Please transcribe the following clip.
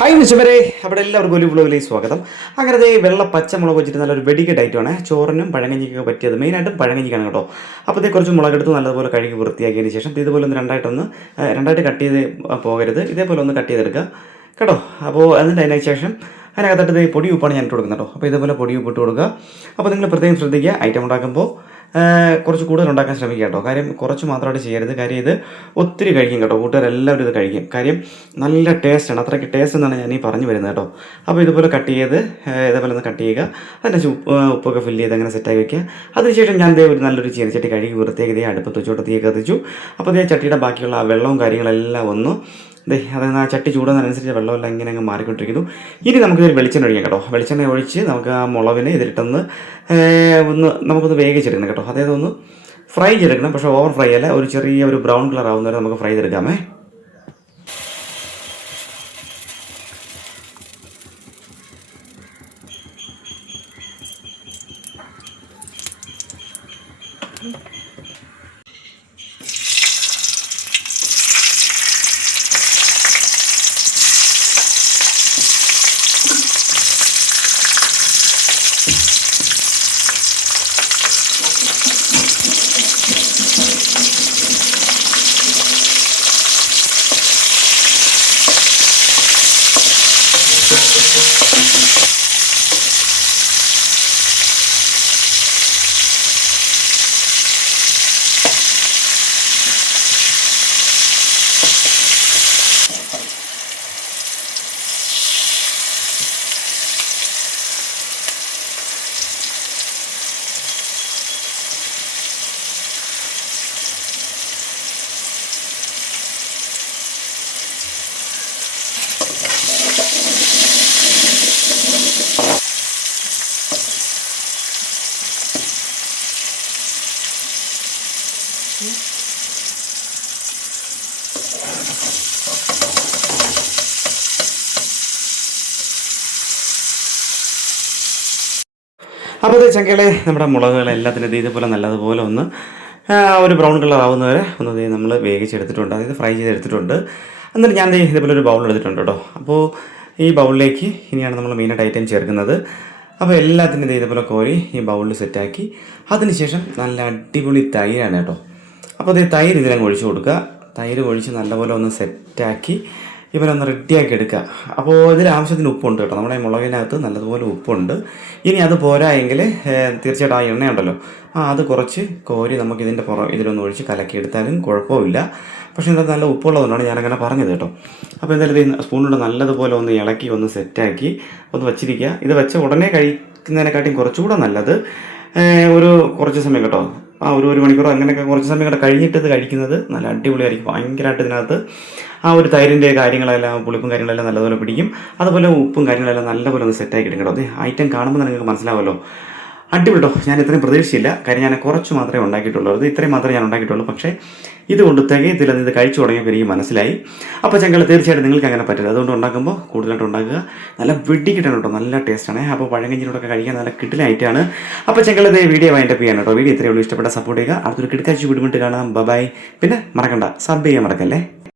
Hi വിശ്വരെ അവിടെ എല്ലാവർക്കും ഒരു വ്ലോഗിലേക്ക് സ്വാഗതം. അങ്ങനെ ദേ വെള്ള പച്ചമുളക് വെച്ചിട്ട് നല്ലൊരു വെടിക ഡയറ്റാണ് ചോറിനും പഴങ്കഞ്ഞിക്കൊക്കെ പറ്റിയത് മെയിനായിട്ടും പഴങ്കഞ്ഞിക്കാണ് കേട്ടോ. അപ്പോൾ ഇതേ കുറച്ച് മുളകെടുത്ത് നല്ലതുപോലെ കഴുകി വൃത്തിയാക്കിയതിന് ശേഷം ഇതുപോലെ ഒന്ന് രണ്ടായിട്ടൊന്ന് രണ്ടായിട്ട് കട്ട് ചെയ്ത് പോകരുത്. ഇതേപോലെ ഒന്ന് കട്ട് ചെയ്തെടുക്കുക. കേട്ടോ? അപ്പോൾ എന്നിട്ട് അതിന് ശേഷം അതിനകത്തായിട്ട് ദേ പൊടി ഉപ്പാണ് ഞാൻ ഇട്ട് കൊടുക്കുന്നത് കേട്ടോ. അപ്പോൾ ഇതേപോലെ പൊടി ഉപ്പ് ഇട്ട് കൊടുക്കുക. അപ്പോൾ നിങ്ങൾ പ്രത്യേകം ശ്രദ്ധിക്കുക. ഐറ്റം ഉണ്ടാക്കുമ്പോൾ കുറച്ച് കൂടുതൽ ഉണ്ടാക്കാൻ ശ്രമിക്കുക കേട്ടോ. കാര്യം കുറച്ച് മാത്രമായിട്ട് ചെയ്യരുത്. കാര്യം ഇത് ഒത്തിരി കഴിക്കും കേട്ടോ. കൂട്ടുകാരെല്ലാവരും ഇത് കഴിക്കും. കാര്യം നല്ല ടേസ്റ്റാണ് അത്രയ്ക്ക് ടേസ്റ്റ് എന്നാണ് ഞാൻ ഈ പറഞ്ഞു വരുന്നത് കേട്ടോ. അപ്പോൾ ഇതുപോലെ കട്ട് ചെയ്ത് ഇതേപോലെ ഒന്ന് കട്ട് ചെയ്യുക. അതിന്റെ ഉപ്പ് ഉപ്പൊക്കെ ഫില്ല് ചെയ്ത് അങ്ങനെ സെറ്റാക്കി വെക്കുക. അതിനുശേഷം ഞാൻ ദേ ഒരു നല്ലൊരു ചീനച്ചട്ടി കഴുകി വൃത്തിയാക്കി അടുപ്പത്ത് വെച്ചോട്ട് തീ കത്തിച്ചു. അപ്പോൾ ദേ ചട്ടിയുടെ ബാക്കിയുള്ള ആ വെള്ളവും കാര്യങ്ങളെല്ലാം ഒന്ന് അതായത് ആ ചട്ടി ചൂടുന്നതിനനുസരിച്ച് വെള്ളമെല്ലാം ഇങ്ങനെ അങ്ങ് മാറിക്കൊണ്ടിരിക്കുന്നു. ഇനി നമുക്ക് വെളിച്ചെണ്ണ ഒഴിക്കാം കേട്ടോ. വെളിച്ചെണ്ണ ഒഴിച്ച് നമുക്ക് ആ മുളവിനെ ഇതിലിട്ടൊന്ന് ഒന്ന് നമുക്കൊന്ന് വേഗിച്ചെടുക്കണം കേട്ടോ. അതായത് ഒന്ന് ഫ്രൈ ചെയ്തെടുക്കണം. പക്ഷേ ഓവർ ഫ്രൈ അല്ല. ഒരു ചെറിയ ഒരു ബ്രൗൺ കളർ ആവുന്നവരെ നമുക്ക് ഫ്രൈ ചെയ്തെടുക്കാമേ. അപ്പോൾ ഇത് ചങ്കകളെ നമ്മുടെ ഇത് ഇതുപോലെ നല്ലതുപോലെ ഒന്ന് ഒരു ബ്രൗൺ കളർ ആവുന്നവരെ ഒന്ന് നമ്മൾ വേവിച്ചെടുത്തിട്ടുണ്ട്. അതായത് ഫ്രൈ ചെയ്തെടുത്തിട്ടുണ്ട്. എന്നിട്ട് ഞാൻ ഇതേപോലെ ഒരു ബൗൾ എടുത്തിട്ടുണ്ട് കേട്ടോ. അപ്പോൾ ഈ ബൗളിലേക്ക് ഇനിയാണ് നമ്മൾ മെയിനായിട്ട് ഐറ്റം ചേർക്കുന്നത്. അപ്പോൾ എല്ലാത്തിനും ഇതുപോലെ കോരി ഈ ബൗളിൽ സെറ്റാക്കി അതിനുശേഷം നല്ല അടിപൊളി തൈരാണ് കേട്ടോ. അപ്പോൾ അതേ തൈര് ഇതിലങ്ങ് ഒഴിച്ചു കൊടുക്കുക. തൈര് ഒഴിച്ച് നല്ലപോലെ ഒന്ന് സെറ്റാക്കി ഇവരൊന്ന് റെഡിയാക്കി എടുക്കുക. അപ്പോൾ ഇതിൽ ആവശ്യത്തിന് ഉപ്പുണ്ട് കേട്ടോ. നമ്മുടെ മുളകിനകത്ത് നല്ലതുപോലെ ഉപ്പുണ്ട്. ഇനി അത് പോരാ എങ്കിൽ തീർച്ചയായിട്ടും ആ എണ്ണയുണ്ടല്ലോ. ആ അത് കുറച്ച് കോരി നമുക്ക് ഇതിന്റെ പുറം ഇതിലൊന്ന് ഒഴിച്ച് കലക്കിയെടുത്താലും കുഴപ്പമില്ല. പക്ഷേ ഇതിനകത്ത് നല്ല ഉപ്പുള്ളതുകൊണ്ടാണ് ഞാനങ്ങനെ പറഞ്ഞത് കേട്ടോ. അപ്പോൾ എന്തായാലും ഇത് സ്പൂണിലൂടെ നല്ലതുപോലെ ഒന്ന് ഇളക്കി ഒന്ന് സെറ്റാക്കി ഒന്ന് വച്ചിരിക്കുക. ഇത് വെച്ച ഉടനെ കഴിക്കുന്നതിനെക്കാട്ടിയും കുറച്ചുകൂടെ നല്ലത് ഒരു കുറച്ച് സമയം കേട്ടോ. ആ ഒരു ഒരു മണിക്കൂർ അങ്ങനെയൊക്കെ കുറച്ച് സമയം കൂടെ കഴിഞ്ഞിട്ട് ഇത് കഴിക്കുന്നത് നല്ല അടിപൊളിയായിരിക്കും. ഭയങ്കരമായിട്ട് ഇതിനകത്ത് ആ ഒരു തൈരിന്റെ കാര്യങ്ങളെല്ലാം പുളിപ്പും കാര്യങ്ങളെല്ലാം നല്ലതുപോലെ പിടിക്കും. അതുപോലെ ഉപ്പും കാര്യങ്ങളെല്ലാം നല്ലപോലെ ഒന്ന് സെറ്റാക്കി എടുക്കണം അത് ഐറ്റം കാണുമ്പോൾ നിങ്ങൾക്ക് മനസ്സിലാവുമല്ലോ അടിപൊളി കേട്ടോ ഞാൻ ഇത്രയും പ്രതീക്ഷിച്ചില്ല. കാര്യം ഞാൻ കുറച്ച് മാത്രമേ ഉണ്ടാക്കിയിട്ടുള്ളൂ. അത് ഇത്രയും മാത്രമേ ഞാൻ ഉണ്ടാക്കിയിട്ടുള്ളൂ. പക്ഷേ ഇതുകൊണ്ട് തികയത്തില്ലെന്ന് ഇത് കഴിച്ചു തുടങ്ങിയപ്പോൾ എനിക്ക് മനസ്സിലായി. അപ്പോൾ ചങ്കൾ തീർച്ചയായിട്ടും നിങ്ങൾക്ക് അങ്ങനെ പറ്റില്ല. അതുകൊണ്ട് ഉണ്ടാക്കുമ്പോൾ കൂടുതലായിട്ട് ഉണ്ടാക്കുക. നല്ല വെടിക്കിട്ടാണ് കേട്ടോ നല്ല ടേസ്റ്റാണ്. അപ്പോൾ പഴങ്കഞ്ഞിനോടൊക്കെ കഴിക്കാൻ നല്ല കിട്ടിലായിട്ടാണ് അപ്പോൾ ചങ്കൾ ഇതേ വീഡിയോ വൈൻഡപ്പ് ചെയ്യാൻ കേട്ടോ വീഡിയോ ഇത്രയേ ഉള്ളൂ. ഇഷ്ടപ്പെട്ട സപ്പോർട്ട് ചെയ്യുക. അടുത്തൊരു കിടക്കാഴ്ച വിടുമിട്ട് കാണാം. ബബായ് പിന്നെ മറക്കണ്ട. സബ് ചെയ്യാൻ മറക്കല്ലേ?